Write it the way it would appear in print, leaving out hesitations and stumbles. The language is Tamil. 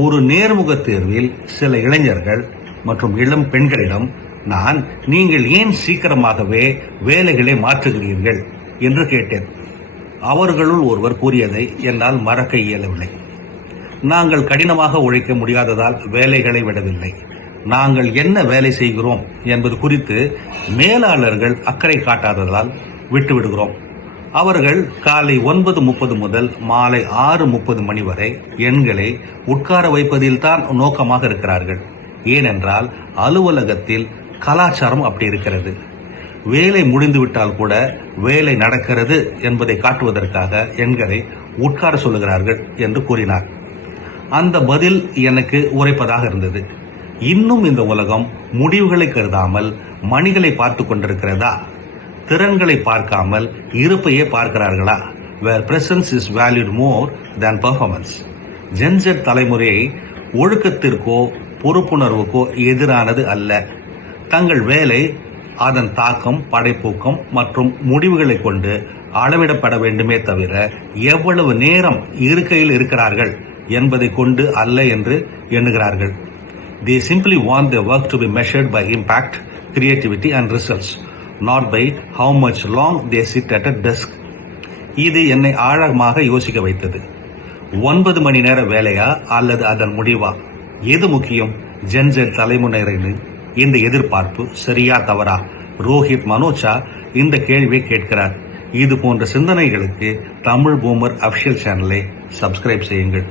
ஒரு நேர்முக தேர்வில் சில இளைஞர்கள் மற்றும் இளம் பெண்களிடம் நீங்கள் ஏன் சீக்கிரமாகவே வேலைகளை மாற்றுகிறீர்கள் என்று கேட்டேன். அவர்களுள் ஒருவர் கூறியதை என்னால் மறக்க இயலவில்லை. நாங்கள் கடினமாக உழைக்க முடியாததால் வேலைகளை விடவில்லை. நாங்கள் என்ன வேலை செய்கிறோம் என்பது குறித்து மேலாளர்கள் அக்கறை காட்டாததால் விட்டுவிடுகிறோம். அவர்கள் காலை 9:30 முதல் மாலை 6:30 மணி வரை எண்களை உட்கார வைப்பதில் தான் நோக்கமாக இருக்கிறார்கள். ஏனென்றால் அலுவலகத்தில் கலாச்சாரம் அப்படி இருக்கிறது. வேலை முடிந்துவிட்டால் கூட வேலை நடக்கிறது என்பதை காட்டுவதற்காக எண்களை உட்கார சொல்லுகிறார்கள் என்று கூறினார். அந்த பதில் எனக்கு உரைப்பதாக இருந்தது. இன்னும் இந்த உலகம் முடிவுகளை கருதாமல் மணிகளை பார்த்து கொண்டிருக்கிறதா? திறன்களை பார்க்காமல் இருப்பையே பார்க்கிறார்களா? where presence is valued more than performance. Gen Z தலைமுறையை ஒழுக்கத்திற்கோ பொறுப்புணர்வுக்கோ எதிரானது அல்ல. தங்கள் வேலை அதன் தாக்கம், படைப்பூக்கம் மற்றும் முடிவுகளை கொண்டு அளவிடப்பட வேண்டுமே தவிர எவ்வளவு நேரம் இருக்கையில் இருக்கிறார்கள் என்பதை கொண்டு அல்ல என்று எண்ணுகிறார்கள். They simply want their work to be measured by impact, creativity and results, not by how much long they sit at a desk. இது என்னை ஆழமாக யோசிக்க வைத்தது. 9 மணி நேர வேலையா அல்லது அதன் முடிவா? எது முக்கியம்? ஜென் Z தலைமுறையினரின் இந்த எதிர்பார்ப்பு சரியா தவறா? ரோஹித் மனோச்சா இந்த கேள்வியை கேட்கிறார். இது போன்ற சிந்தனைகளுக்கு தமிழ் பூமர் அபிஷியல் சேனலை சப்ஸ்கிரைப் செய்யுங்கள்.